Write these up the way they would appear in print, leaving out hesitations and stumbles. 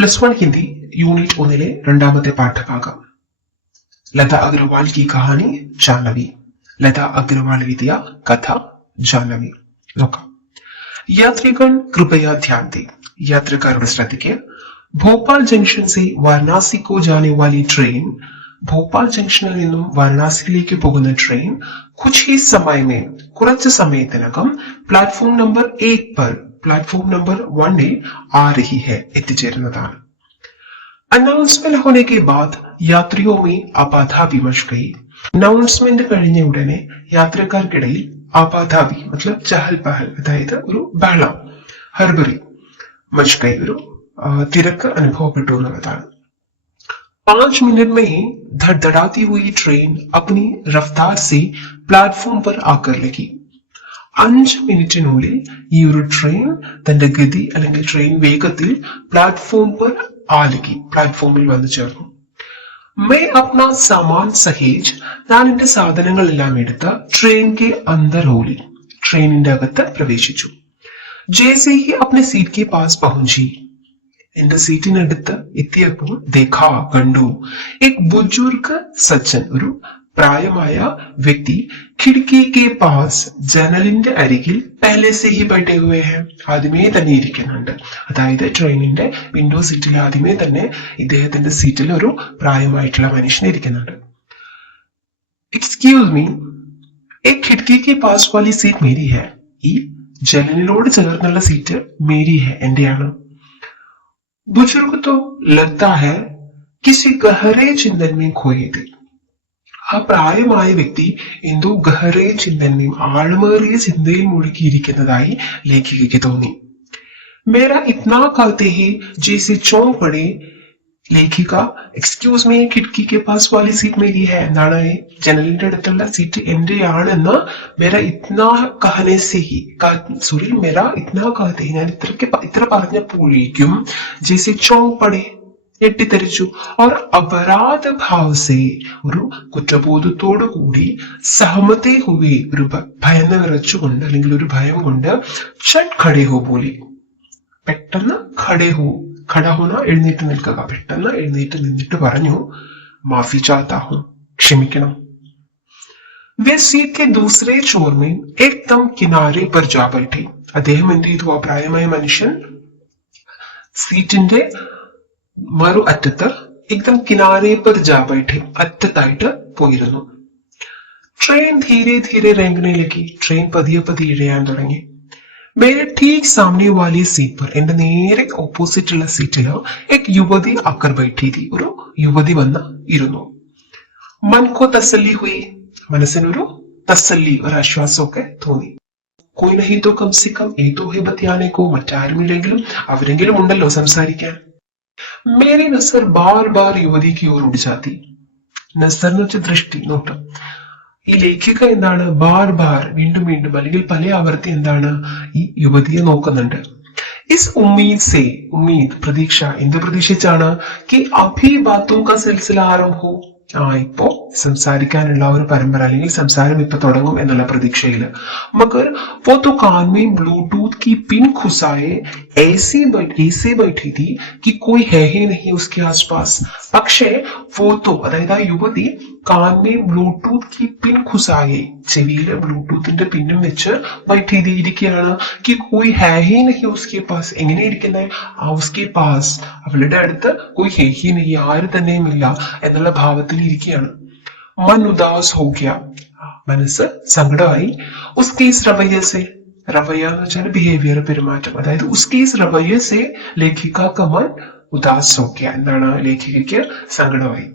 +1 Hindi unit 1 രണ്ടാമത്തെ പാഠഭാഗം. ലത അഗർവാൾ की कहानी जानवी. ലത അഗർവാൾ എഴുതിയ കഥ जानवी. നോക്കാം. यात्रीगण कृपया ध्यान दें. यात्रकारोട് ശ്രദ്ധിക്കുക. भोपाल जंक्शन से वाराणसी को जाने वाली ट्रेन, भोपाल ജംഗ്ഷനിൽ നിന്നും വാരണാസിയിലേക്ക് പോകുന്ന ട്രെയിൻ कुछ ही समय में കുറച്ച് സമയത്തിനകം प्लेटफॉर्म नंबर 1 पर प्लेटफॉर्म नंबर 1 आ रही है എത്തിച്ചേരുന്നതാണ്. अनाउंसमेंट होने के बाद यात्रियों में आपाधापी मच गई. अनाउंसमेंट കഴിഞ്ഞ ഉടനെ യാത്രക്കാർക്കിടയിൽ ആപാധാപി मतलब ചഹൽ പഹൽ അതായത് ഒരു ബഹളം ഹർബറി मच गई ഒരു തിരക്ക് അനുഭവപ്പെട്ടു എന്നുള്ളതാണ്. 5 मिनट में ही धड़धड़ाती हुई ट्रेन अपनी रफ्तार से प्लेटफॉर्म पर आकर लगी. 5 മിനിറ്റിനുള്ളിൽ ഈ ഒരു ട്രെയിൻ തന്റെ ഗതി അല്ലെങ്കിൽ ട്രെയിൻ വേഗത്തിൽ പ്ലാറ്റ്ഫോം पर आ लगी. പ്ലാറ്റ്ഫോമിൽ വന്നു ചേർന്നു. मैं अपना सामान सहेज ഞാൻ എന്റെ സാധനങ്ങളെല്ലാം എടുത്ത് ട്രെയിൻ के अंदर होली ട്രെയിനിന്റെ അകത്ത് പ്രവേശിച്ചു. जैसे ही अपने सीट के पास पहुंची എന്റെ സീറ്റിനടുത്ത് എത്തിയപ്പോൾ देखा കണ്ടു एक बुजुर्ग सज्जन ഒരു പ്രായമായ വ്യക്തി खिड़की के पास ജനലിന്റെ അരികിൽ पहले से ही बैठे हुए हैं ആദ്യമേ തന്നെ ഇരിക്കുന്നുണ്ട്. അതായത് ട്രെയിനിന്റെ വിൻഡോ സീറ്റിൽ ആദ്യമേ തന്നെ ഇദ്ദേഹത്തിന്റെ സീറ്റിൽ ഒരു പ്രായമായിട്ടുള്ള മനുഷ്യൻ ഇരിക്കുന്നുണ്ട്. एक्सक्यूज मी एक खिड़की के पास वाली सीट मेरी है. ഈ ജനലിനോട് ചേർന്നുള്ള സീറ്റ് മേരി है എന്റെയാണ്. बुजुर्ग तो लगता है किसी गहरे चिंतन में खोए थे. ആ പ്രായമായ വ്യക്തി എന്തോ ഗഹറെ ചിന്തനയും ആഴമേറിയ ചിന്തയിൽ മുഴുകിയിരിക്കുന്നതായി ലേഖികയ്ക്ക് തോന്നി. മേരാ ഇത്നാ कहते ही जैसे चौंक पड़े. ലേഖിക എക്സ്ക്യൂസ് മീ ഖിഡ്കി കെ പാസ് വാലി സീറ്റ് മേരി ഹൈ എന്നാണ് ജനലിന്റെ അടുത്തുള്ള സീറ്റ് എന്റെയാണെന്ന് മേരാ ഇത്നാ കഹനെ സെ ഹി സോറി മേരാ ഇത്നാ कहते ही ഞാൻ ഇത്ര പറഞ്ഞപ്പോഴേക്കും ജैसे चौंक पड़े ഞെട്ടിത്തെറിച്ചു. और अपराध भाव से ഒരു കുറ്റബോധത്തോടു കൂടി സഹമത്തെ ഹുവേ ഒരു ഭയന്ന് വിറച്ചുകൊണ്ട് അല്ലെങ്കിൽ ഒരു ഭയം കൊണ്ട് ചട്ട് ഖടേ ഹോ ബോലി പെട്ടെന്ന് ഖടേ ഹോ ഖടഹോന എഴുന്നേറ്റ് നിൽക്കുക പെട്ടെന്ന് എഴുന്നേറ്റ് നിന്നിട്ട് പറഞ്ഞു മാഫി ചാഹതാ ഹൂ ക്ഷമിക്കണം. वे सीट के दूसरे छोर में एकदम किनारे पर जा बैठे. അദ്ദേഹം എന്ത് ചെയ്തു ആ പ്രായമായ മനുഷ്യൻ സീറ്റിന്റെ മറു അറ്റത്ത് एकदम किनारे पर जा बैठे അറ്റത്തായിട്ട് പോയിരുന്നു. ट्रेन धीरे धीरे रेंगने लगी. ട്രെയിൻ പതിയെ പതിയെ ഇഴയാൻ തുടങ്ങി. मेरे ठीक सामने वाली सीट पर എന്റെ നേരെ ഓപ്പോസിറ്റ് ഉള്ള സീറ്റില് एक युवती आकर बैठी थी. ഒരു യുവതി വന്ന് ഇരുന്നു. मन को तसल्ली हुई മനസ്സിനൊരു തസല്ലി ഒരു ആശ്വാസമൊക്കെ തോന്നി. कोई नहीं तो कम से कम एक तो है बतियाने को മറ്റാരുമില്ലെങ്കിലും അവരെങ്കിലും ഉണ്ടല്ലോ സംസാരിക്കാൻ. मेरी नजर बार बार युवती की ओर उड़ जाती. നസർ എന്ന് വെച്ച ദൃഷ്ടി നോട്ടം. ഈ ലേഖിക എന്താണ് ബാർ ബാർ വീണ്ടും വീണ്ടും അല്ലെങ്കിൽ പല ആവർത്തി എന്താണ് ഈ യുവതിയെ നോക്കുന്നുണ്ട്. इस उम्मीद से उम्मीद പ്രതീക്ഷ എന്ത് പ്രതീക്ഷിച്ചാണ് कि अभी बातों का सिलसिला आरंभ हो ഇപ്പോ സംസാരിക്കാനുള്ള ഒരു പരമ്പര അല്ലെങ്കിൽ സംസാരം ഇപ്പൊ തുടങ്ങും എന്നുള്ള പ്രതീക്ഷയില്. मगर वो तो कान में ब्लूटूथ की पिन घुसाए ऐसे बैठी थी कि कोई है ही नहीं उसके आसपास. പക്ഷേ वो तो അതായത് ആ യുവതി കാൻ മേ ബ്ലൂടൂത്ത് की पिन घुसाए ചെവിയില് ബ്ലൂടൂത്തിന്റെ പിന്നും വെച്ച് ഇരിക്കുകയാണ്. कि कोई है ही नहीं उसके पास എങ്ങനെ ഇരിക്കുന്നത് उसके पास അവളുടെ അടുത്ത് कोई है ही नहीं ആര് തന്നെയുമില്ല എന്നുള്ള ഭാവത്തിൽ ഇരിക്കുകയാണ്. मन उदास हो गया മനസ്സ് സങ്കടമായി. उसके इस रवैये से रवैया എന്ന് വെച്ചാൽ ബിഹേവിയർ പെരുമാറ്റം അതായത് उसके इस रवैये से लेखिका का मन उदास हो गया എന്താണ് ലേഖികയ്ക്ക് സങ്കടമായി.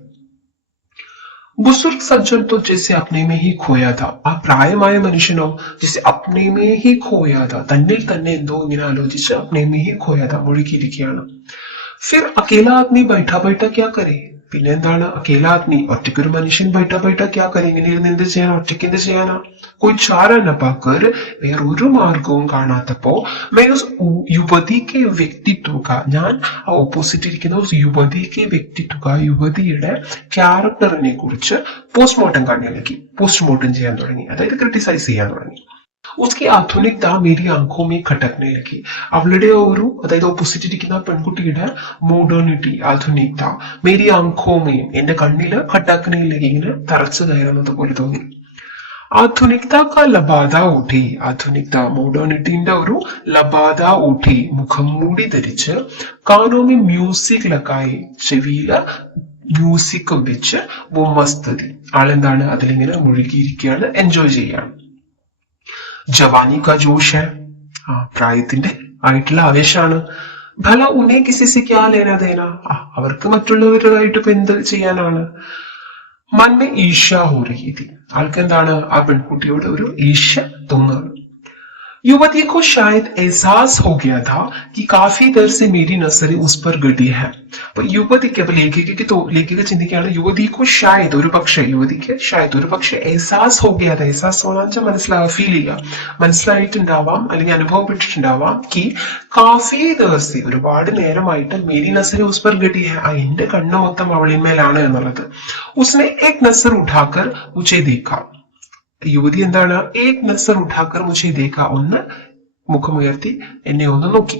बुजुर्ग सज्जन तो जैसे अपने में ही खोया था. ആ പ്രായമായ മനുഷ്യനോ जैसे अपने में ही खोया था തന്നിൽ തന്നെ എന്തോ ഇങ്ങനെ ആലോചിച്ച് अपने में ही खोया था മുഴുകിയിരിക്കുകയാണ്. फिर अकेला आदमी बैठा बैठा क्या करे പിന്നെ എന്താണ് അക്കേല ആദ്മി ഒറ്റയ്ക്കൊരു മനുഷ്യൻ बैठा बैठा क्या करे ഇങ്ങനെ ഇരുന്ന് എന്ത് ചെയ്യാനാ ഒറ്റയ്ക്ക് എന്ത് ചെയ്യാനാ. कोई चारा न पाकर വേറൊരു മാർഗവും കാണാത്തപ്പോ मैं उस युवती के व्यक्तित्व का ഞാൻ ആ ഓപ്പോസിറ്റ് ഇരിക്കുന്ന युवती के व्यक्तित्व का യുവതിയുടെ ക്യാരക്ടറിനെ കുറിച്ച് പോസ്റ്റ്മോർട്ടം ചെയ്യാൻ തുടങ്ങി അതായത് ക്രിട്ടിസൈസ് ചെയ്യാൻ തുടങ്ങി. उसकी ആധുനികത मेरी आंखों में खटकने लगी. അവളുടെ ഒരു അതായത് ഓപ്പോസിറ്റ് ഇരിക്കുന്ന പെൺകുട്ടിയുടെ മോഡേണിറ്റി ആധുനികത മേരി ആംഖോമയും എന്റെ കണ്ണില് ഖട്ടക്കനെ ലഗി ഇങ്ങനെ തറച്ചു കയറുന്നത് പോലെ തോന്നി. ആധുനികത കാ ലബാദ ഊട്ടി ആധുനികത മോഡേണിറ്റിന്റെ ഒരു ലബാദ ഊട്ടി മുഖം മൂടി ധരിച്ച് കാനോമി മ്യൂസിക് ലക്കായി ചെവിയില് മ്യൂസിക്കും വെച്ച് മസ്തതി ആളെന്താണ് അതിലിങ്ങനെ മുഴുകിയിരിക്കുകയാണ് എൻജോയ് ചെയ്യാണ്. ജവാനി കാ ജോഷ് ഹെ പ്രായത്തിന്റെ ആയിട്ടുള്ള ആവേശാണ്. ഭല ഉന്നെ കിസിസി ക്യാ ലേന ദേന അവർക്ക് മറ്റുള്ളവരുമായിട്ട് ഇപ്പൊ എന്ത് ചെയ്യാനാണ്. മന്നെ ഈശ ഹോ രഹി थी ആൾക്ക് എന്താണ് ആ പെൺകുട്ടിയോട് ഒരു ഈശ തോന്നുകയാണ്. युवती को शायद एहसास हो गया था कि काफी देर से मेरी नजरें उस पर गड़ी है. അപ്പൊ യുവതിക്ക് അപ്പൊ ലേഖിക ചിന്തിക്കുകയാണ് യുവതിക്കോ ഷായത് ഒരു പക്ഷേ യുവതിക്ക് ഷായത് ഒരു പക്ഷേ എഹസാസ് ഹോ ഗയാ था എഹസാസ് മനസ്സിലാവുക ഫീൽ ചെയ്യുക മനസ്സിലായിട്ടുണ്ടാവാം അല്ലെങ്കിൽ അനുഭവപ്പെട്ടിട്ടുണ്ടാവാം കി കാഫി ദിവസി ഒരുപാട് നേരമായിട്ട് മേരി നസർ ഉസ് पर गड़ी है എന്റെ കണ്ണ് മൊത്തം അവളിന്മേലാണ് എന്നുള്ളത്. ഉസ്നെ ഏക് നസർ ഉഠാക്കർ മുझे देखा യുവതി എന്താണ് ഏക് നസർ ഉഠാക്കർ മുझे देखा ഒന്ന് മുഖമുയർത്തി എന്നെ ഒന്ന് നോക്കി.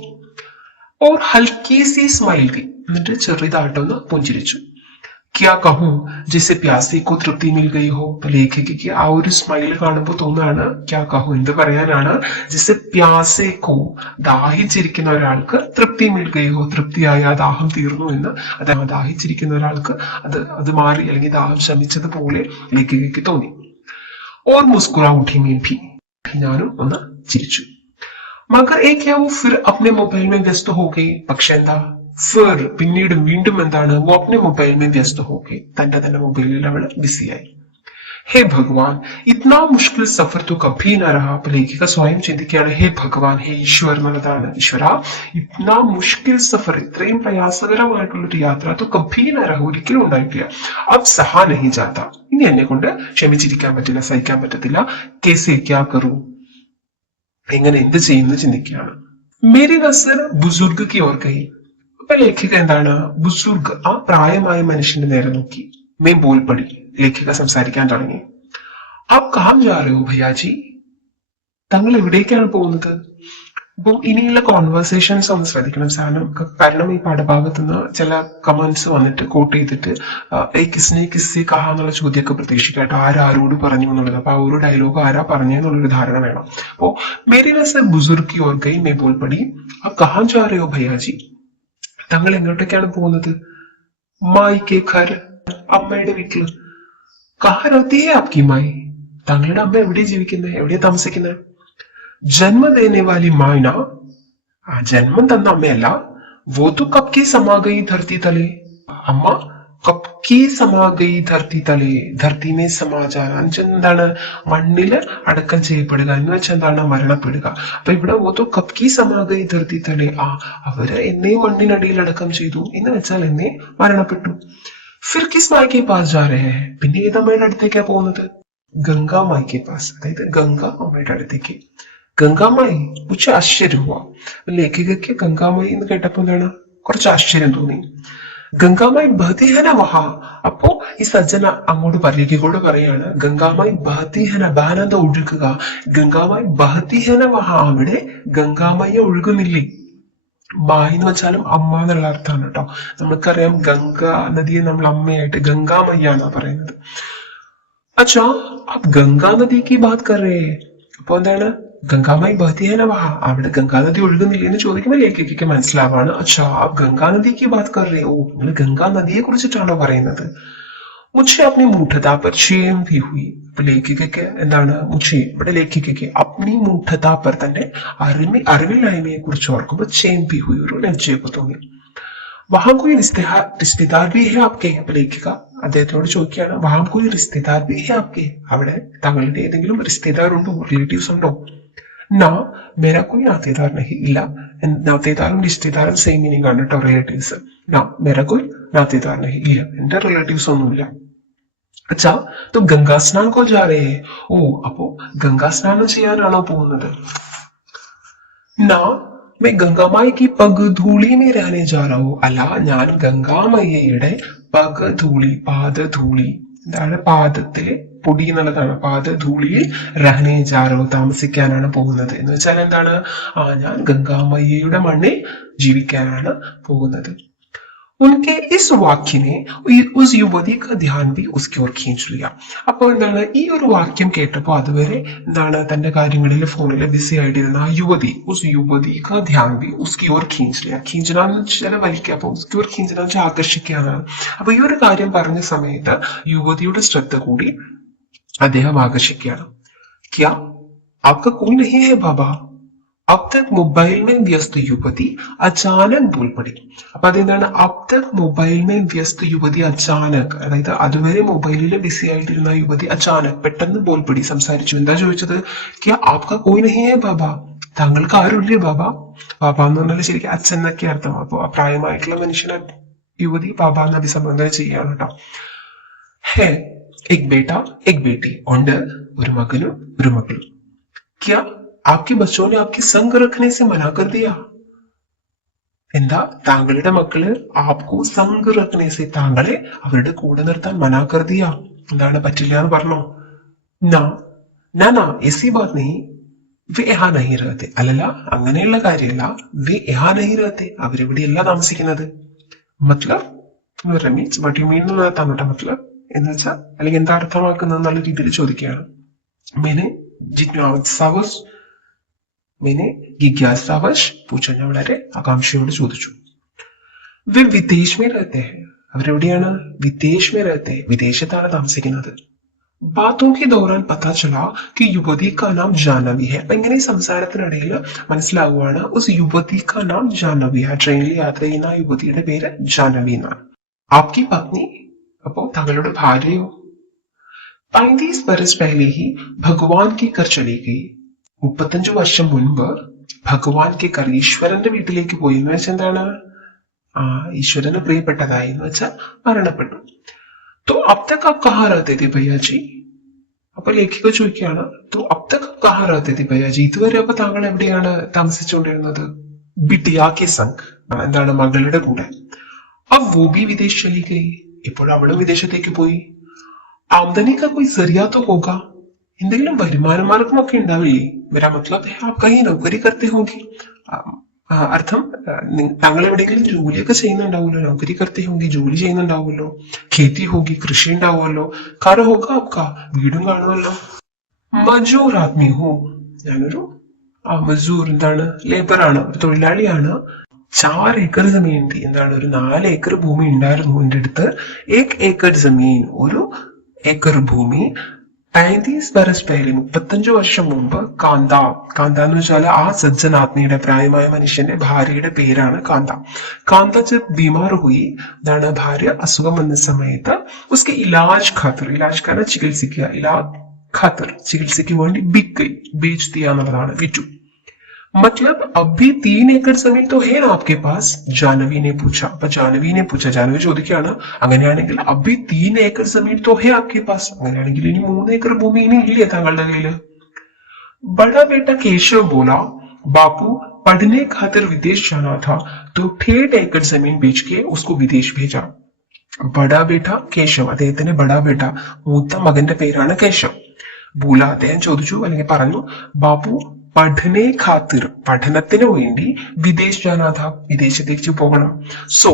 और हल्की सी स्माइल दी എന്നിട്ട് ചെറുതായിട്ടൊന്ന് പുഞ്ചിരിച്ചു. ക്യാ കഹൂ ജിസെ പ്യാസി കോ തൃപ്തി മിൽ ഗയി ഹോ. ലേഖിക്ക് ആ ഒരു സ്മൈൽ കാണുമ്പോൾ തോന്നുകയാണ് ക്യാ കഹൂ എന്ത് പറയാനാണ് ജിസെ പ്യാസെ കോ ദാഹിച്ചിരിക്കുന്ന ഒരാൾക്ക് തൃപ്തി മിൽ ഗയി ഹോ തൃപ്തിയായ ദാഹം തീർന്നു എന്ന്. അതായത് ദാഹിച്ചിരിക്കുന്ന ഒരാൾക്ക് അത് മാറി അല്ലെങ്കിൽ ദാഹം ശമിച്ചതുപോലെ ലേഖിക്ക് തോന്നി. और मुस्कुरा उठी मैं भी ഞാനും ഒന്ന് ചിരിച്ചു. മഗർ ഏക് वो फिर अपने मोबाइल में व्यस्त हो गई പക്ഷെ എന്താ फिर പിന്നീട് വീണ്ടും എന്താണ് वो अपने मोबाइल में व्यस्त हो गई തന്റെ മൊബൈലിൽ അവൾ ബിസിയായി. हे भगवान इतना मुश्किल सफर तो कभी ना रहा. ലേഖിക സ്വയം ചിന്തിക്കുകയാണ് ഹേ ഭഗവാൻ ഹേ ഈശ്വർ എന്നുള്ളതാണ്. ഈശ്വര ഇത്നാ മുഷ്കിൽ സഫർ ഇത്രയും പ്രയാസകരമായിട്ടുള്ള ഒരു യാത്ര तो कभी ना रहा ഒരിക്കലും ഉണ്ടായിട്ടില്ല. अब सहा नहीं जाता ഇനി എന്നെ കൊണ്ട് ക്ഷമിച്ചിരിക്കാൻ പറ്റില്ല സഹിക്കാൻ പറ്റത്തില്ല. കേസെ ക്യാ കറൂ എങ്ങനെ എന്ത് ചെയ്യുന്നു ചിന്തിക്കുകയാണ്. മേരി നസർ ബുസുർഗ് കി ഓർ ഗയി. അപ്പൊ ലേഖിക എന്താണ് ബുസുർഗ് ആ പ്രായമായ മനുഷ്യന്റെ നേരെ നോക്കി. മേ ബോൽ പടി ലേഖിക സംസാരിക്കാൻ തുടങ്ങി. ആപ് കഹാം ജാ രഹേ ഹോ ഭയ്യാജി താങ്കൾ എവിടേക്കാണ് പോകുന്നത്. അപ്പൊ ഇനിയുള്ള കോൺവെർസേഷൻസ് ഒന്ന് ശ്രദ്ധിക്കണം കാരണം ഈ പാഠഭാഗത്ത് നിന്ന് ചില കമന്റ്സ് വന്നിട്ട് കോട്ട് ചെയ്തിട്ട് കിസ്നെ കിസ്സെ കഹ എന്നുള്ള ചോദ്യമൊക്കെ പ്രതീക്ഷിക്കാട്ടോ ആരോട് പറഞ്ഞു എന്നുള്ളത്. അപ്പൊ ആ ഒരു ഡയലോഗ് ആരാ പറഞ്ഞെന്നുള്ളൊരു ധാരണ വേണം. അപ്പോ മേരി നസർ ബുസുർഗ് കി ഓർ ഗയി മേ ബോൽ പടി ആപ് കഹാം ജാ രഹേ ഹോ ഭയ്യാജി താങ്കൾ എങ്ങോട്ടേക്കാണ് പോകുന്നത്. മായി കെ ഘർ അമ്മയുടെ വീട്ടില്. കഹാ രഹതി ഹൈ ആപ്കി മായി താങ്കളുടെ അമ്മ എവിടെയാ ജീവിക്കുന്നത് എവിടെയാ താമസിക്കുന്നത്. ജന്മ ദേനെ വാലി മായന ആ ജന്മം തന്ന അമ്മയല്ല. वो तो कब की समा गई धरती तले അമ്മ കബ് കി സമാ ഗയി ധർത്തി തലേ ധർത്തി മേ സമാചാര എന്താണ് മണ്ണില് അടക്കം ചെയ്യപ്പെടുക എന്ന് വെച്ചാൽ എന്താണ് മരണപ്പെടുക. അപ്പൊ ഇവിടെ ഓ തോ കബ് കി സമാ ഗയി ധർത്തി തലേ അവര് എന്നെ മണ്ണിനടിയിൽ അടക്കം ചെയ്തു എന്ന് വെച്ചാൽ എന്നെ മരണപ്പെട്ടു. ഫിർ കിസ് മായി കെ പാസ് ജാ രഹേ ഹൈ പിന്നെ ഏത് അമ്മയുടെ അടുത്തേക്കാ പോകുന്നത്. ഗംഗാ മായി കെ പാസ് അതായത് ഗംഗാ അമ്മയുടെ അടുത്തേക്ക്. ഗംഗാമായി മുझे ആശ്ചര്യം हुआ. ലേഖികയ്ക്ക് ഗംഗാമായി എന്ന് കേട്ടപ്പോ എന്താണ് കുറച്ച് ആശ്ചര്യം തോന്നി. ഗംഗാമായി ബഹതി ഹന വഹാ. അപ്പോ ഈ സജ്ജന അങ്ങോട്ട് ലേഖികോട് പറയാണ് ഗംഗാമായി ബഹതി ഹന ബഹനന്ത ഒഴുകുക ഗംഗാമായി ബഹതി ഹന വഹാ അവിടെ ഗംഗാമയ്യ ഒഴുകുന്നില്ലേ. മായി എന്ന് വെച്ചാലും അമ്മ എന്നുള്ള അർത്ഥമാണ് കേട്ടോ. നമുക്കറിയാം ഗംഗാ നദിയെ നമ്മൾ അമ്മയായിട്ട് ഗംഗാമയ്യ എന്നാ പറയുന്നത്. അച്ഛാ അപ് ഗംഗാ നദി കി ബാത് കർ രഹേ. അപ്പൊ എന്താണ് ഗംഗാമായി ബഹതി ഹൈ വഹാ അവിടെ ഗംഗാ നദി ഒഴുകുന്നില്ല എന്ന് ചോദിക്കുമ്പോൾ ലേഖികയ്ക്ക് മനസ്സിലാവാണ് അച്ഛാ ആപ് ഗംഗാ നദി കി ബാത് കർ രഹേ. ഓ നിങ്ങൾ ഗംഗാ നദിയെ കുറിച്ചിട്ടാണോ പറയുന്നത്. മുझे अपनी मूढ़ता पर चैन भी हुई. അപ്പൊ ലേഖികയ്ക്ക് എന്താണ് മുझे ഇവിടെ ലേഖികയ്ക്ക് അപ്നി മൂഢത पर തന്റെ അറിവില്ലായ്മയെ കുറിച്ച് ഓർക്കുമ്പോൾ चैन भी हुई ഒരു ലജ്ജയൊക്കെ തോന്നി. വഹാ കോയി റിശ്തേദാർ ഭി ഹൈ ആപ്കെ. അപ്പൊ ലേഖിക അദ്ദേഹത്തോട് ചോദിക്കുകയാണ് വഹാ കോയി റിശ്തേദാർ ഭി ഹൈ ആപ്കെ അവിടെ താങ്കളുടെ ഏതെങ്കിലും റിശ്തേദാർ ഉണ്ടോ റിലേറ്റീവ്സ് ഉണ്ടോ. ना मेरा कोई नातेदार नहीं ഇല്ല. നാത്തേദാറും റിശ്തേദാറും സെയിം മീനിങ് ആണ് കേട്ടോ റിലേറ്റീവ്സ്. ना मेरा कोई नातेदार नहीं ഇല്ല എന്റെ റിലേറ്റീവ്സ് ഒന്നുമില്ല. അച്ഛാ तो गंगा स्नान को जा रहे हैं. ഓ അപ്പോ ഗംഗാ സ്നാനം ചെയ്യാനാണോ പോകുന്നത്. ना मैं ഗംഗാമായി की पग धूली में रहने जा रहा हूं. അല്ല ഞാൻ ഗംഗാമയ്യയുടെ പഗ് ധൂളി പാദധൂളി എന്താണ് പാദത്തിലെ പൊടി എന്നുള്ളതാണ്. അപ്പൊ അത് ധൂളിയിൽ രഹനെ ജാരോ താമസിക്കാനാണ് പോകുന്നത് എന്ന് വെച്ചാൽ എന്താണ്? ഞാൻ ഗംഗാമയ്യയുടെ മണ്ണിൽ ജീവിക്കാനാണ് പോകുന്നത്. उनके इस वाक्य ने उस युवती का ध्यान भी उसकी ओर खींच लिया. അപ്പോൾ എന്താണ്, ഈ ഒരു വാക്യം കേട്ടപ്പോൾ അതുവരെ എന്താണ് തന്റെ കാര്യങ്ങളിൽ ഫോണിൽ ബിസി ആയിട്ടിരുന്ന ആ യുവതി ഉസ് യുവതി കാ ധ്യാൻ ബി ഉസ്കി ഓർ ഖീഞ്ച് ലിയ. ഖീഞ്ചന എന്ന് വെച്ചാൽ വലിക്കുക, അപ്പൊ ഉസ്കി ഓർ ഖീഞ്ചന വെച്ചാൽ ആകർഷിക്കാനാണ്. അപ്പൊ ഈ ഒരു കാര്യം പറഞ്ഞ സമയത്ത് യുവതിയുടെ ശ്രദ്ധ കൂടി അദ്ദേഹം ആകർഷിക്കുകയാണ്. ക്യാ ആപ്കാ കോയി നഹീ ഹൈ ബാബാ? अब तक मोबाइल में व्यस्त युवती अचानक बोल पड़ी. അപ്പൊ അതെന്താണ്? अब तक मोबाइल में व्यस्त युवती अचानक, അതായത് അതുവരെ മൊബൈലിൽ ബിസി ആയിട്ടിരുന്ന യുവതി അച്ചാനക് പെട്ടെന്ന് ബോൾപടി സംസാരിച്ചു. എന്താ ചോദിച്ചത്? ക്യാ ആപ്കാ കോയി നഹീ ഹൈ ബാബ? താങ്കൾക്ക് ആരുമില്ലേ ബാബ? ബാബ എന്ന് പറഞ്ഞാൽ ശരിക്കും അച്ഛൻ എന്നൊക്കെ അർത്ഥം. അപ്പൊ ആ പ്രായമായിട്ടുള്ള മനുഷ്യനെ യുവതി ബാബ എന്ന് അഭിസംബോധന ചെയ്യാണ് കേട്ടോ. ഹേ എക് ബേട്ട എക് ബേട്ടി, ഉണ്ട് ഒരു മകനും ഒരു മകളും. ക്യാ आपके बच्चों ने आपकी संग रखने से मना कर दिया? എന്താ താങ്കളുടെ മക്കള് ആപ്കോ സംഗ് റഖ്നെ സെ, താങ്കളെ അവരുടെ കൂടെ നിർത്താൻ മനാ കർ ദിയ, എന്താണ് പറ്റില്ല എന്ന് പറഞ്ഞോ? നാ നാ നാ ऐसी बात नहीं, വെ യഹാ നഹീ രഹത്തെ. അല്ലല്ല, അങ്ങനെയുള്ള കാര്യമല്ല. വെ യഹാ നഹീ രഹത്തെ, അവരെവിടെയല്ല താമസിക്കുന്നത്. മത്ലബ് മീൻസ് വാട്ട് യു മീൻ എന്നുള്ളതാണ് കേട്ടോ. മത്ലബ് എന്ന് വെച്ചാൽ അല്ലെങ്കിൽ എന്താ അർത്ഥമാക്കുന്നത് എന്നുള്ള രീതിയിൽ ചോദിക്കുകയാണ്. मैंने जिज्ञासावश मैंने जिज्ञासावश पूछा, ഞാൻ വളരെ ആകാംക്ഷയോട് ചോദിച്ചു. വെ Videsh may രഹത്തെ high, അവരെവിടെയാണ്? Videsh may രഹത്തെ, വിദേശത്താണ് താമസിക്കുന്നത്. बातों के दौरान पता चला कि युवती का नाम जानवी है. അപ്പൊ ഇങ്ങനെ സംസാരത്തിനിടയിൽ മനസ്സിലാവുകയാണ് ഉസ് യുവതി का नाम जानवी है. ട്രെയിനിൽ യാത്ര ചെയ്യുന്ന ആ യുവതിയുടെ പേര് ജാനവി എന്നാണ്. आपकी पत्नी, അപ്പോ താങ്കളുടെ ഭാര്യയോ? 35 बरस पहले ही भगवान के घर चली गई. 35 വർഷം മുൻപ് ഭഗവാൻ കെ കർ, ഈശ്വരന്റെ വീട്ടിലേക്ക് പോയി. എന്ന് വെച്ചാൽ എന്താണ്? ഈശ്വരന് പ്രിയപ്പെട്ടതായി എന്ന് വെച്ചാൽ മരണപ്പെട്ടു. तो अब तक आप कहाँ रहते थे भैया जी? അപ്പൊ ലേഖിക ചോദിക്കുകയാണ്, तो अब तक आप कहाँ रहते थे भैया जी? ഇതുവരെ അപ്പൊ താങ്കൾ എവിടെയാണ് താമസിച്ചുകൊണ്ടിരുന്നത്? ബിട്ടിയാ കെ സംഗ്, എന്താണ് മകളുടെ കൂടെ. अब वो भी विदेश चली गई, ഇപ്പോൾ അവളും വിദേശത്തേക്ക് പോയി. आमदनी का कोई जरिया तो होगा, എന്തെങ്കിലും വരുമാന മാർഗമൊക്കെ ഉണ്ടാവില്ലേ? मेरा मतलब है आप कहीं नौकरी करते होंगे. അർത്ഥം താങ്കൾ എവിടെയെങ്കിലും ജോലിയൊക്കെ ചെയ്യുന്നുണ്ടാവുമല്ലോ. നൗകരി കർത്തി ഹോങ്കി, ജോലി ചെയ്യുന്നുണ്ടാവുമല്ലോ. ഖേത്തി ഹോങ്കി, കൃഷി ഉണ്ടാവുമല്ലോ. കാർ ഹോക ആപ്ക, വീടും കാണുമല്ലോ. മജൂർ ആദ്മി ഹോ, ഞാനൊരു മജൂർ എന്താണ് ലേബറാണ്, ഒരു തൊഴിലാളിയാണ്. 4 ഏക്കർ ജമീൻ, എന്താണ് ഒരു 4 ഏക്കർ ഭൂമി ഉണ്ടായിരുന്നു എന്റെ അടുത്ത്. 1 ഏക്കർ ജമീൻ, ഒരു ഏക്കർ ഭൂമി. 35 बरस पहले, 35 വർഷം മുമ്പ്. കാന്ത, കാന്ത എന്ന് വെച്ചാൽ ആ സജ്ജൻ ആത്മീയുടെ പ്രായമായ മനുഷ്യന്റെ ഭാര്യയുടെ പേരാണ് കാന്ത. കാന്ത ജബ് ബീമാർ ഹുയി, എന്താണ് ഭാര്യ അസുഖം വന്ന സമയത്ത് ഉസ്കെ ഇലാജ് ഖാത്തർ, ഇലാജ് കാരണം ചികിത്സിക്കുക, ഇലാജ് ഖാത്തർ ചികിത്സയ്ക്ക് വേണ്ടി ബിക്ക് ബേച്ച് ദിയ എന്നുള്ളതാണ്, വിറ്റു. मतलब अब भी 3 एकड़ जमीन तो है ना आपके पास? जानवी ने पूछा. അപ്പൊ ജാനവി പൂച്ച, ജാനവി ചോദിക്കുകയാണ്, അങ്ങനെയാണെങ്കിൽ അബി 3 ഏക്കർ ജമീൻ तो है आपके पास, അങ്ങനെയാണെങ്കിൽ ഇനി 3 ഏക്കർ ഭൂമി ഇനി ഇല്ലേ താങ്കളുടെ കയ്യില്? बड़ा बेटा केशव बोला, बापू पढ़ने खातिर विदेश जाना था तो 1.5 एकड़ जमीन बेच के उसको विदेश भेजा. बड़ा बेटा കേശവ്, അദ്ദേഹത്തിന്റെ ബഡാ ബേട്ട മൂത്ത മകന്റെ പേരാണ് കേശവ്. ബൂല, അദ്ദേഹം ചോദിച്ചു അല്ലെങ്കിൽ പറഞ്ഞു, ബാപ്പു പഠനെ ഖാത്തിർ, പഠനത്തിന് വേണ്ടി വിദേശ് ജാനാഥ, വിദേശത്തേക്ക് പോകണം. സോ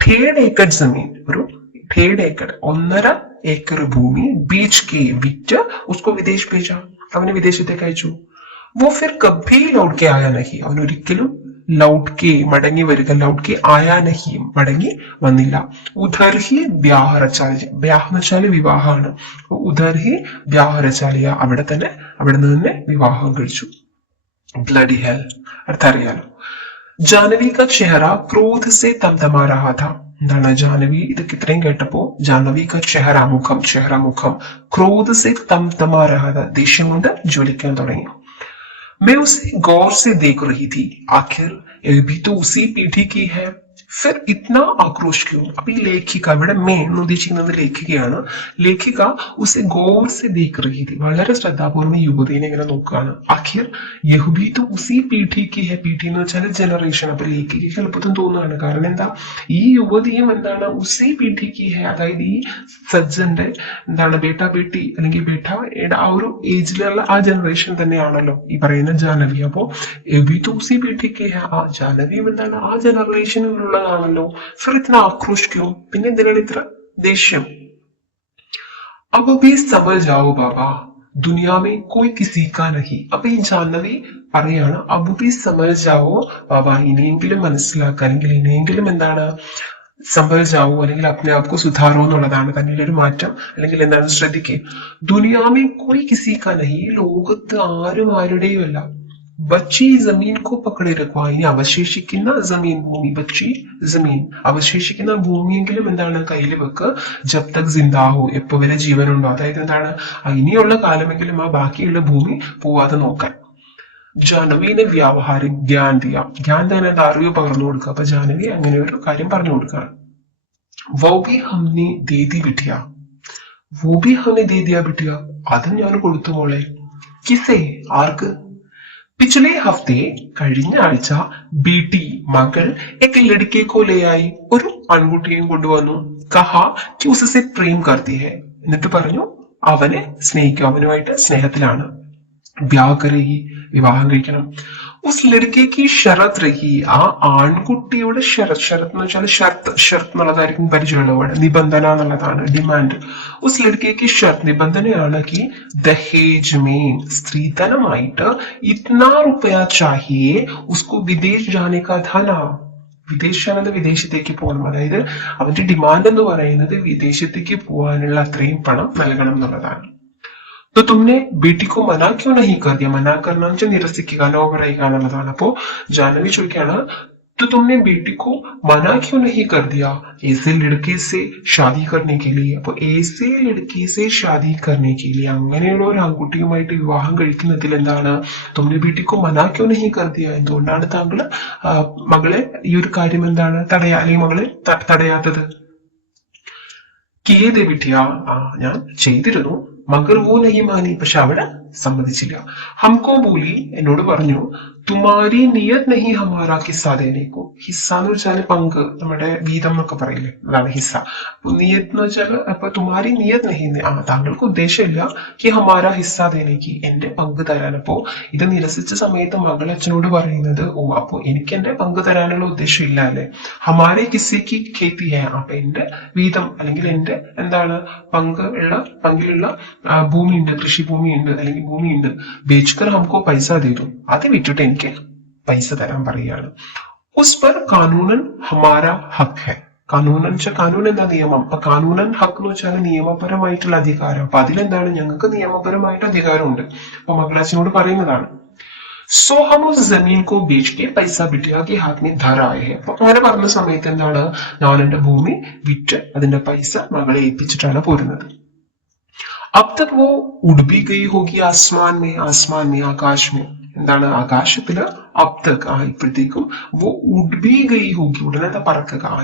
1.5 ഏക്കർ ജമീൻ, ഒരു 1.5 ഏക്കർ 1.5 ഏക്കർ ഭൂമി ബീച്ച് കെ, വിറ്റ് ഉസ്കോ വിദേശ് ഭേജ, അവനെ വിദേശത്തേക്ക് അയച്ചു. वो फिर कभी लौट के आया नहीं, അവൻ ഒരിക്കലും ലൗട്ട് കെ മടങ്ങി വരിക, ലൗട്ട് കെ ആയാ നഹി മടങ്ങി വന്നില്ല. ഉധർ ഹി ബ്യാഹ രച്ചാലിയ, ബ്യാഹ എന്ന് വെച്ചാൽ വിവാഹമാണ്. ഉധർ ഹി ബ്യാഹ രച്ചാലിയ, അവിടെ നിന്ന് തന്നെ വിവാഹം കഴിച്ചു. ബ്ലഡി ഹെൽ, അർത്ഥം അറിയാലോ. ജാനവി കാ ചെഹറ ക്രോധ സെ തംതമാ രഹാ ഥാ, എന്താണ് ജാനവി ഇതൊക്കെ ഇത്രയും കേട്ടപ്പോ ജാനവി കാ ചെഹറ മുഖം, ചെഹറ മുഖം, ക്രോധ സെ തംതമാ രഹാ ഥാ, ദേഷ്യം കൊണ്ട് ജ്വലിക്കാൻ തുടങ്ങി. मैं उसे गौर से देख रही थी, आखिर ये भी तो उसी पीढ़ी की है, फिर इतना आक्रोश क्यों? अभी लेखिക ഇവിടെ മേ എന്ന് ഉദ്ദേശിക്കുന്നത് ലേഖികയാണ്. ലേഖിക उसे गौर से देख रही थी. വളരെ ശ്രദ്ധാപൂർവ്വം ഈ യുവതിനെ ഇങ്ങനെ നോക്കുകയാണ്. ആഖിർ യഹ് ഭി तो उसी पीढ़ी की है. പീഠി എന്ന് വെച്ചാൽ ജനറേഷൻ. അപ്പൊ ലേഖികയ്ക്ക് എളുപ്പത്തിൽ തോന്നുകയാണ്. കാരണം എന്താ, ഈ യുവതിയും എന്താണ് ഉസി പീഠി की है, അതായത് ഈ സജ്ജന്റെ എന്താണ് ബേട്ട ബേട്ടി അല്ലെങ്കിൽ ബേട്ടയുടെ ആ ഒരു ഏജിലുള്ള ആ ജനറേഷൻ തന്നെയാണല്ലോ ഈ പറയുന്ന ജാനവി. അപ്പോ എബി तो उसी पीढ़ी की है, ആ ജാനവിയും എന്താണ് ആ ജനറേഷനിലുള്ളതാണല്ലോ. ഫിർ ഇത്ര ആക്രോശിക്കും, പിന്നെ എന്തിനാണ് ഇത്ര ദേഷ്യം? अब भी समझ जाओ बाबा, दुनिया में कोई किसी का नहीं. അപ്പൊ ഈ ജാഹ്നവി പറയാണ് അബ് ബി സമജ് ജാവോ ബാബ, ഇനിയെങ്കിലും മനസ്സിലാക്കുക, അല്ലെങ്കിൽ ഇനിയെങ്കിലും എന്താണ് സംഭവിച്ച് ജാവോ, അല്ലെങ്കിൽ അപ്നെ ആപ്കോ സുധാറോ എന്നുള്ളതാണ് തന്നിൽ ഒരു മാറ്റം, അല്ലെങ്കിൽ എന്താണ് ശ്രദ്ധിക്കുക. ദുനിയാമേ കോയി കിസി കാ നഹി, ഈ ലോകത്ത് ആരും ആരുടെയും അല്ല. ബച്ചി ജമീൻ കോ പക്കടെ രഖ്വാ, ഇനി അവശേഷിക്കുന്ന ജമീൻ ഭൂമി, ബച്ചി ജമീൻ അവശേഷിക്കുന്ന ഭൂമിയെങ്കിലും എന്താണ് കയ്യിൽ വെക്ക്. ജബ് തക് ജിന്ദാ ഹോ, എപ്പോ വരെ ജീവനുണ്ടോ, അതായത് എന്താണ് ഇനിയുള്ള കാലമെങ്കിലും ആ ബാക്കിയുള്ള ഭൂമി പോവാതെ നോക്കാൻ. ജാനവിനെ വ്യാവഹാരിക് ജ്ഞാൻ ദിയ, ജ്ഞാൻ തന്നെ അറിവ് പകർന്നു കൊടുക്കുക. അപ്പൊ ജാനവി അങ്ങനെ ഒരു കാര്യം പറഞ്ഞു കൊടുക്കുകയാണ്. വോ ബി ഹംനെ ദേ ദി ബിട്ടിയ, വോ ബി ഹംനെ ദേ ദിയ ബിട്ടിയ, അതും ഞാൻ കൊടുത്തു മോളെ. കിസേ, ആർക്ക്? പിछले हफ्ते കഴിഞ്ഞ ആഴ്ച ബേട്ടി മകൾ एक लड़के को ले आई, ഒരു ആൺകുട്ടിയെയും കൊണ്ടുവന്നു. കഹാ कि उससे प्रेम करती है, എന്നിട്ട് പറഞ്ഞു അവനെ സ്നേഹിക്കും, അവനുമായിട്ട് സ്നേഹത്തിലാണ്. ब्याह करेगी, വിവാഹം കഴിക്കണം. ഉസ് ലड़के ഷറത്ത് രഹി, ആ ആൺകുട്ടിയുടെ ഷറത്ത്, ഷറത്ത് എന്ന് വെച്ചാൽ ഷർത്ത്, ഷർത്ത് എന്നുള്ളതായിരിക്കും പരിചയമുള്ള വേർഡ്, നിബന്ധന എന്നുള്ളതാണ്, ഡിമാൻഡ്. ഉസ് ലड़के ഷർത്ത്, നിബന്ധനയാണ് കി ദഹേജ് മേ, സ്ത്രീധനമായിട്ട് ഇത്നാ റുപയ ചാഹിയെ ഉസ്കോ വിദേശ് ജാനെ കാ ധന, വിദേശാനത് വിദേശത്തേക്ക് പോകണം, അതായത് അവന്റെ ഡിമാൻഡ് എന്ന് പറയുന്നത് വിദേശത്തേക്ക് പോകാനുള്ള അത്രയും പണം നൽകണം എന്നുള്ളതാണ്. तो तुमने बेटी को मना क्यों नहीं कर दिया? मना करना निरसिക്കുക, നോ പറയുക എന്നുള്ളതാണ്. അപ്പോ ജാനവി ചോദിക്കുകയാണ് तो तुमने बेटी को मना क्यों नहीं कर दिया ऐसे लड़के से शादी करने के लिए? അപ്പൊ ऐसे लड़के से शादी करने के लिए, അങ്ങനെയുള്ള ഒരു ആൺകുട്ടിയുമായിട്ട് വിവാഹം കഴിക്കുന്നതിൽ എന്താണ് तुमने बेटी को मना क्यों नहीं कर दिया, എന്തുകൊണ്ടാണ് താങ്കൾ മകളെ ഈ ഒരു കാര്യം എന്താണ് അല്ലെങ്കിൽ മകളെ തടയാത്തത്? കിയേ ദേ ബിട്ടിയ, ഞാൻ ചെയ്തിരുന്നു. മഗർ വോ നഹി മാനി, പക്ഷെ അവിടെ സമ്മതിച്ചില്ല. ഹംകോ ബോലി, എന്നോട് പറഞ്ഞു തുമാരി നിയത് നഹി ഹമാരാ ഹിസ്സ ദേനേക്കോ, ഹിസ്സ എന്ന് വെച്ചാൽ പങ്ക്, നമ്മുടെ വീതം എന്നൊക്കെ പറയില്ലേ, അതാണ് ഹിസ്സ. നിയത് എന്ന് വെച്ചാൽ അപ്പൊ തുമാരി നിയത് നഹി, താങ്കൾക്ക് ഉദ്ദേശമില്ല കി ഹമാരാ ഹിസ്സ ദേനേക്ക്, എന്റെ പങ്ക് തരാൻ. അപ്പോ ഇത് നിരസിച്ച സമയത്ത് മകൾ അച്ഛനോട് പറയുന്നത് ഓ അപ്പോ എനിക്ക് എന്റെ പങ്ക് തരാനുള്ള ഉദ്ദേശം ഇല്ല അല്ലെ. ഹമാരെ കിസിക്ക് ഖേത്തി ഹേ, അപ്പൊ എന്റെ വീതം അല്ലെങ്കിൽ എന്റെ എന്താണ് പങ്കിലുള്ള ഭൂമിയുണ്ട്, കൃഷിഭൂമിയുണ്ട് അല്ലെങ്കിൽ ഭൂമിയുണ്ട്. ബേച്ച്കർ ഹംകോ പൈസ തരൂ, അത് വിറ്റിട്ട് എനിക്ക് പൈസ തരാൻ പറയുകയാണ്. ഉസ് പർ കാനൂനൻ ഹമാരാ ഹക്ക് ഹെ, കാനൂനൻ കാനൂൻ എന്താ നിയമം, അപ്പൊ കാനൂനൻ ഹക്ക് എന്ന് വെച്ചാൽ നിയമപരമായിട്ടുള്ള അധികാരം. അപ്പൊ അതിലെന്താണ് ഞങ്ങൾക്ക് നിയമപരമായിട്ട് അധികാരമുണ്ട്. അപ്പൊ മകളാച്ചനോട് പറയുന്നതാണ്. സോ ഹം ഉസ് ജമീൻ കോ ബേച്ച് കെ പൈസ ബിട്ടിയ കെ ഹാത്ത് മേ ധർ ആയേ ഹെ, അപ്പൊ അങ്ങനെ പറഞ്ഞ സമയത്ത് എന്താണ് ഞാൻ എന്റെ ഭൂമി വിറ്റ് അതിന്റെ പൈസ മകളെ ഏൽപ്പിച്ചിട്ടാണ് പോരുന്നത്. अब तक वो उड़ भी गई होगी आसमान में आकाश में, എന്താണ് ആകാശത്തില് അബ് തക് ഇപ്പോഴത്തേക്കും वो उड़ भी गई होगी, ഉടനെ പറക്കുക,